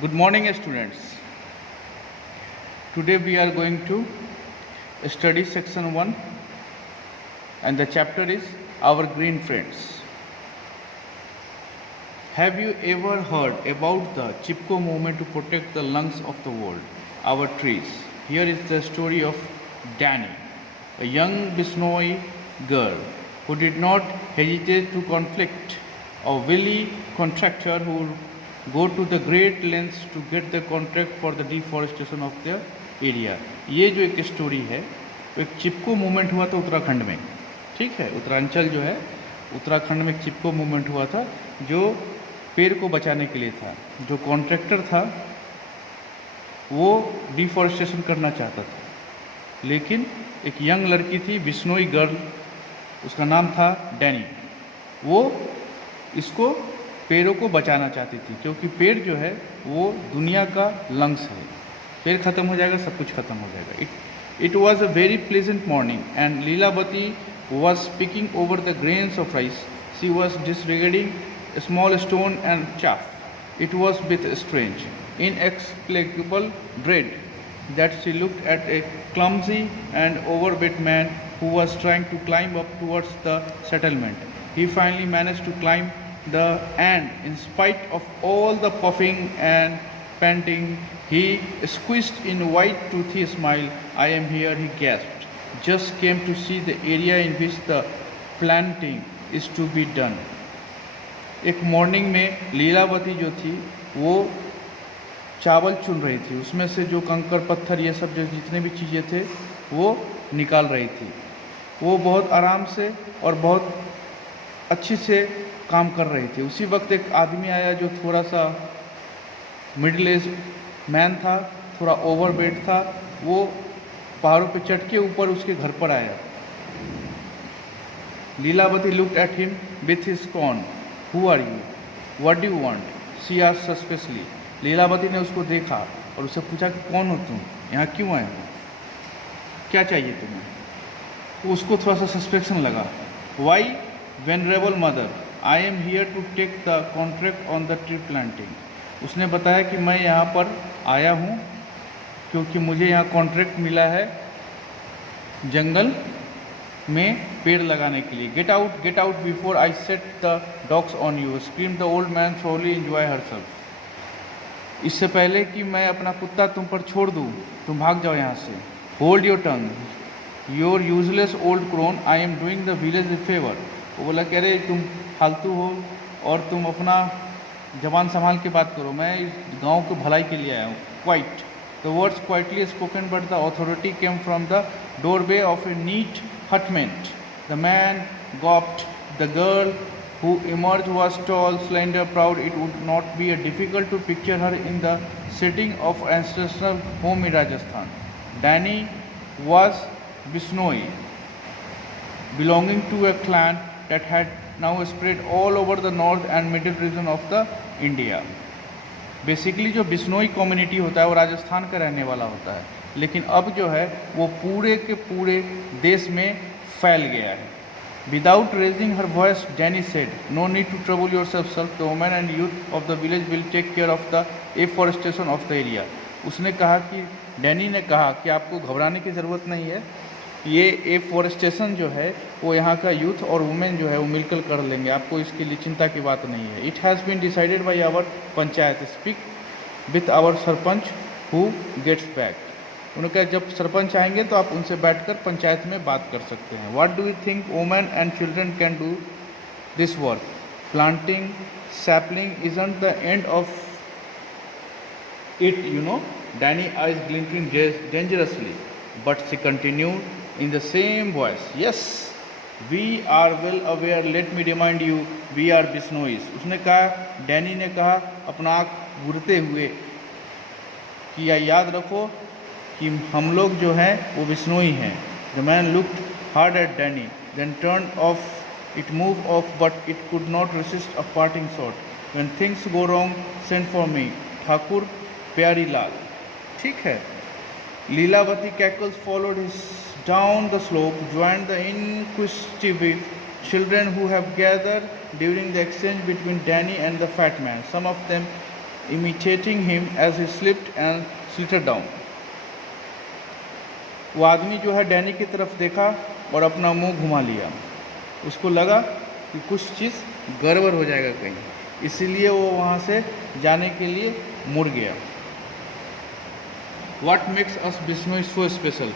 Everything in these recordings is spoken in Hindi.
Good morning, students. Today we are going to study section 1 and the chapter is Our Green Friends. Have you ever heard about the Chipko movement to protect the lungs of the world, our trees? Here is the story of Danny, a young Bishnoi girl who did not hesitate to conflict a wily contractor who go to the great lengths to get the contract for the deforestation of their area. ये जो एक स्टोरी है वो एक चिपको मूवमेंट हुआ था उत्तराखंड में, ठीक है। उत्तरांचल जो है उत्तराखंड में एक चिपको मूवमेंट हुआ था जो पेड़ को बचाने के लिए था। जो कॉन्ट्रैक्टर था वो डिफॉरेस्टेशन करना चाहता था, लेकिन एक यंग लड़की थी बिश्नोई गर्ल, उसका नाम था डैनी। वो इसको पेड़ों को बचाना चाहती थी क्योंकि पेड़ जो है वो दुनिया का लंग्स है। पेड़ ख़त्म हो जाएगा सब कुछ ख़त्म हो जाएगा। It was a very pleasant morning and Leelavati was speaking over the grains of rice. She was disregarding a small stone and chaff. It was with strange, inexplicable dread that she looked at a clumsy and overweight man who was trying to climb up towards the settlement. He finally managed to climb and in spite of all the puffing and panting, he squeezed in a white toothy smile. I am here, he gasped. Just came to see the area in which the planting is to be done. एक मॉर्निंग में लीलावती जो थी वो चावल चुन रही थी, उसमें से जो कंकर पत्थर ये सब जो जितने भी चीज़ें थे वो निकाल रही थी। वो बहुत आराम से और बहुत अच्छी से काम कर रही थी। उसी वक्त एक आदमी आया जो थोड़ा सा मिडिल एज मैन था, थोड़ा ओवरवेट था। वो पहाड़ों पे चढ़ के ऊपर उसके घर पर आया। Leelavati looked at him with his corn. Who are you? What do you want? She asked suspiciously. Leelavati ने उसको देखा और उससे पूछा कि कौन हो तुम, यहाँ क्यों आए हो, क्या चाहिए तुम्हें। उसको थोड़ा सा सस्पेक्शन लगा। Why, venerable mother, I am here to take the contract on the tree planting. उसने बताया कि मैं यहाँ पर आया हूँ क्योंकि मुझे यहाँ कॉन्ट्रैक्ट मिला है जंगल में पेड़ लगाने के लिए। Get out before I set the dogs on you, scream the old man thoroughly enjoy herself. इससे पहले कि मैं अपना कुत्ता तुम पर छोड़ दूँ तुम भाग जाओ यहाँ से। Hold your tongue your useless old crone, I am doing the village a favour. वो बोला कि अरे तुम फालतू हो और तुम अपना जबान संभाल के बात करो, मैं इस गाँव को भलाई के लिए आया हूँ। Quite the words quietly spoken but the authority came from the doorway of a neat hutment. The man gawped. The girl who emerged was tall, slender, proud. It would not be difficult to picture her in the setting of ancestral home in Rajasthan. Danny was Bishnoi, belonging to a clan that had now spread all over the north and middle region of the India. Basically जो बिश्नोई कम्युनिटी होता है वो राजस्थान का रहने वाला होता है, लेकिन अब जो है वो पूरे के पूरे देश में फैल गया है। Without raising her voice Danny said, no need to trouble yourself, the women and youth of the village will take care of the afforestation of the area. उसने कहा कि डैनी ने कहा कि आपको घबराने की ज़रूरत नहीं है, ये एफॉरेस्टेशन जो है वो यहाँ का यूथ और वुमेन जो है वो मिलकर कर लेंगे, आपको इसके लिए चिंता की बात नहीं है। It has been decided by our panchayat, speak with our sarpanch who gets back. उन्होंने कहा जब सरपंच आएंगे तो आप उनसे बैठकर पंचायत में बात कर सकते हैं। What do you think women and children can do this work? Planting sapling isn't the end of it, you know. Danny eyes glinting dangerously, but she continued in the same voice, yes, we are well aware, let me remind you, we are Bishnois. उसने कहा, डैनी ने कहा अपना आँख घूरते हुए कि याद रखो कि हम लोग जो हैं वो बिश्नोई हैं। The man looked hard at Danny, then turned off. It moved off, but it could not resist a parting shot. When things go wrong, send for me, Thakur प्यारी लाल। ठीक है। Leelavati cackles followed his down the slope, joined the inquisitive children who have gathered during the exchange between Danny and the fat man. Some of them imitating him as he slipped and slithered down. वो आदमी जो है डैनी की तरफ देखा और अपना मुंह घुमा लिया। उसको लगा कि कुछ चीज़ गड़बड़ हो जाएगा कहीं, इसीलिए वो वहाँ से जाने के लिए मुड़ गया। What makes us Bishnoi so special?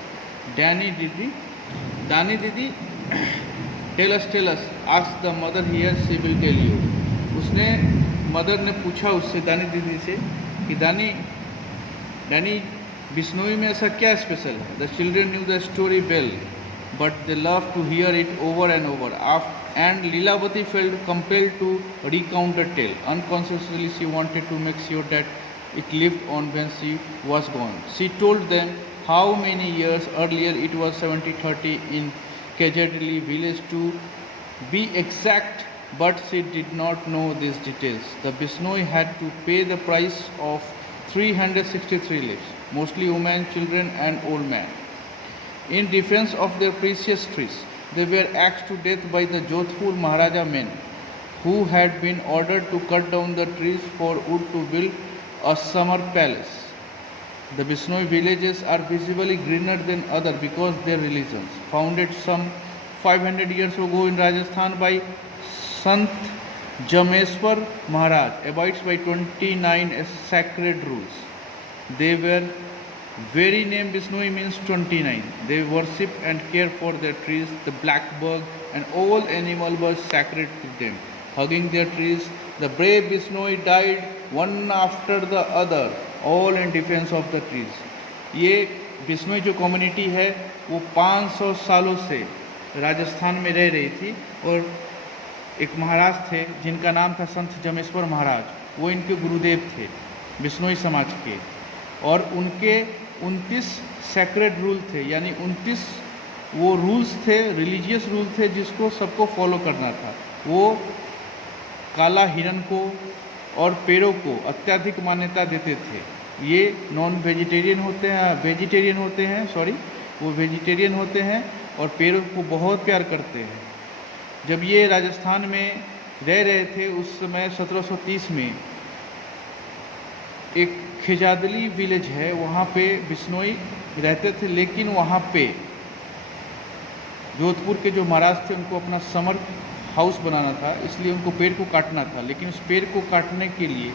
Danny Didi, tell us, ask the mother here, she will tell you. उसने मदर ने पूछा उससे, दानी दीदी से, कि दानी बिश्नोई में ऐसा क्या स्पेशल है? The children knew the story well, but they loved to hear it over and over. And Leelavati felt compelled to recount the tale. Unconsciously, she wanted to make sure that it lived on when she was gone. She told them how many years earlier it was 70-30 in Kejadili village to be exact, but she did not know these details. The Bishnoi had to pay the price of 363 lives, mostly women, children and old men. In defense of their precious trees, they were axed to death by the Jodhpur Maharaja men, who had been ordered to cut down the trees for wood to build a summer palace. The Bishnoi villages are visibly greener than other because their religions, founded some 500 years ago in Rajasthan by Sant Jameshwar Maharaj, abides by 29 sacred rules. They were very name Bishnoi means 29. They worship and care for their trees, the black bug and all animal was sacred to them. Hugging their trees, the brave Bishnoi died one after the other, all in defense of the trees. ये बिश्नोई जो कम्युनिटी है वो 500 सालों से राजस्थान में रह रही थी और एक महाराज थे जिनका नाम था संत जमेश्वर महाराज। वो इनके गुरुदेव थे बिश्नोई समाज के और उनके 29 सैक्रेड रूल थे, यानी 29 वो रूल्स थे, रिलीजियस रूल थे जिसको सबको फॉलो करना था। वो काला हिरन को और पेड़ों को अत्यधिक मान्यता देते थे। ये नॉन वेजिटेरियन होते हैं, वेजिटेरियन होते हैं, वो वेजिटेरियन होते हैं और पेड़ों को बहुत प्यार करते हैं। जब ये राजस्थान में रह रहे थे उस समय 1730 में एक खेजादली विलेज है, वहाँ पे बिश्नोई रहते थे, लेकिन वहाँ पे जोधपुर के जो महाराज थे उनको अपना समर हाउस बनाना था, इसलिए उनको पेड़ को काटना था, लेकिन उस पेड़ को काटने के लिए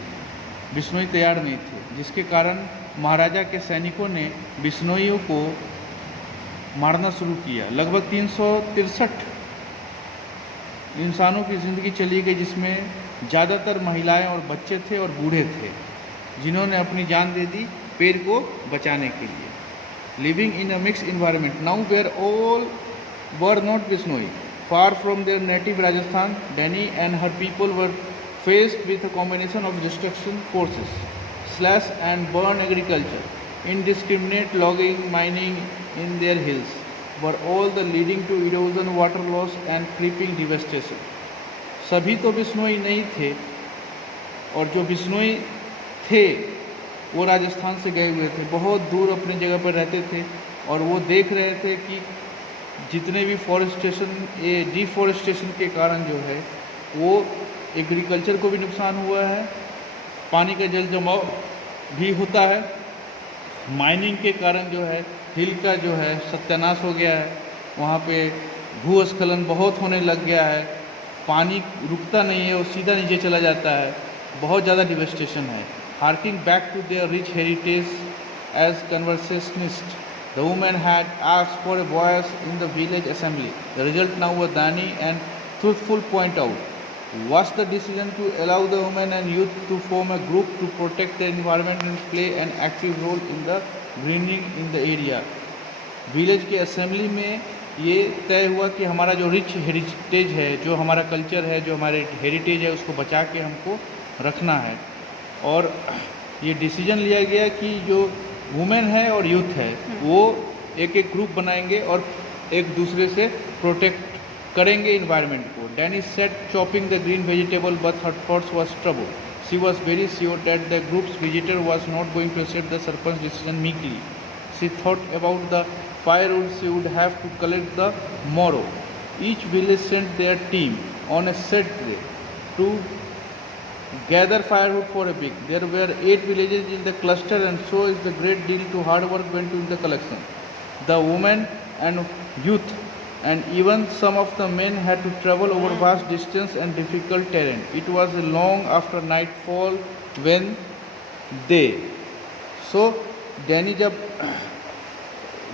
बिश्नोई तैयार नहीं थे, जिसके कारण महाराजा के सैनिकों ने बिश्नोइयों को मारना शुरू किया। लगभग 363 इंसानों की ज़िंदगी चली गई, जिसमें ज़्यादातर महिलाएं और बच्चे थे और बूढ़े थे, जिन्होंने अपनी जान दे दी पेड़ को बचाने के लिए। Living in a mix environment now where all were not Bishnoi, far from their native Rajasthan, Danny and her people were faced with a combination of destruction forces, slash and burn agriculture, indiscriminate logging, mining in their hills, were all the leading to erosion, water loss and creeping devastation. सभी तो बिश्नोई नहीं थे और जो बिश्नोई थे वो राजस्थान से गए हुए थे, बहुत दूर अपनी जगह पर रहते थे और वो देख रहे थे कि जितने भी डिफॉरेस्टेशन के कारण जो है वो एग्रीकल्चर को भी नुकसान हुआ है, पानी का जल जमाव भी होता है, माइनिंग के कारण जो है हिल का जो है सत्यानाश हो गया है, वहाँ पे भूस्खलन बहुत होने लग गया है, पानी रुकता नहीं है, वो सीधा नीचे चला जाता है, बहुत ज़्यादा डिवेस्टेशन है। Harking back to their rich heritage as conversationist, the woman had asked for a voice in the village assembly. The result now was Danny and truthful point out was the decision to allow the women and youth to form a group to protect the environment and play an active role in the greening in the area. Village के असेंबली में ये तय हुआ कि हमारा जो रिच हेरिटेज है, जो हमारा कल्चर है, जो हमारे हेरिटेज है, उसको बचा के हमको रखना है। और ये डिसीजन लिया गया कि जो वुमेन है और यूथ है वो एक एक ग्रुप बनाएंगे और एक दूसरे से प्रोटेक्ट करेंगे इन्वायरमेंट को। Danny set chopping the green vegetable but her thoughts was trouble. She was very sure that the groups visitor was not going to accept the sarpanch decision meekly. She thought about the firewood she would have to collect the morrow. Each village sent their team on a set day to gather firewood for a week. There were 8 villages in the cluster, and so is the great deal to hard work went into the collection. The women and youth and even some of the men had to travel over vast distance and difficult terrain. It was long after nightfall when they Danny जब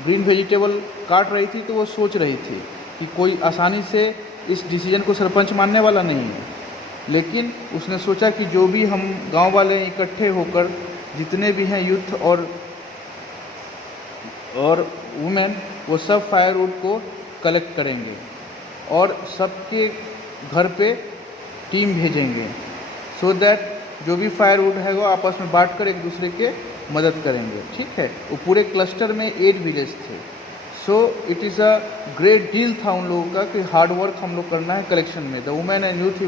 ग्रीन वेजिटेबल काट रही थी तो वो सोच रही थी कि कोई आसानी से इस डिसीजन को सरपंच मानने वाला नहीं है, लेकिन उसने सोचा कि जो भी हम गांव वाले इकट्ठे होकर जितने भी हैं यूथ और वुमेन, वो सब फायरवुड को कलेक्ट करेंगे और सबके घर पे टीम भेजेंगे, सो दैट जो भी फायरवुड है वो आपस में बांटकर एक दूसरे के मदद करेंगे। ठीक है, वो पूरे क्लस्टर में 8 विलेज थे। So it is a great deal था उन लोगों का कि हार्ड वर्क हम लोग करना है कलेक्शन में। The women and youth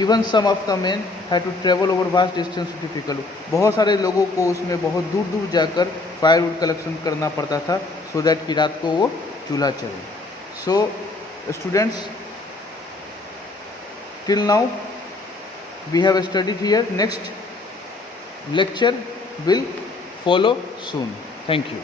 even some of the men had to travel over vast distance difficult. बहुत सारे लोगों को उसमें बहुत दूर दूर जाकर फायरवुड कलेक्शन करना पड़ता था, सो दैट कि रात को वो चूल्हा चले। So students, till now we have studied here. Next lecture will follow soon. Thank you.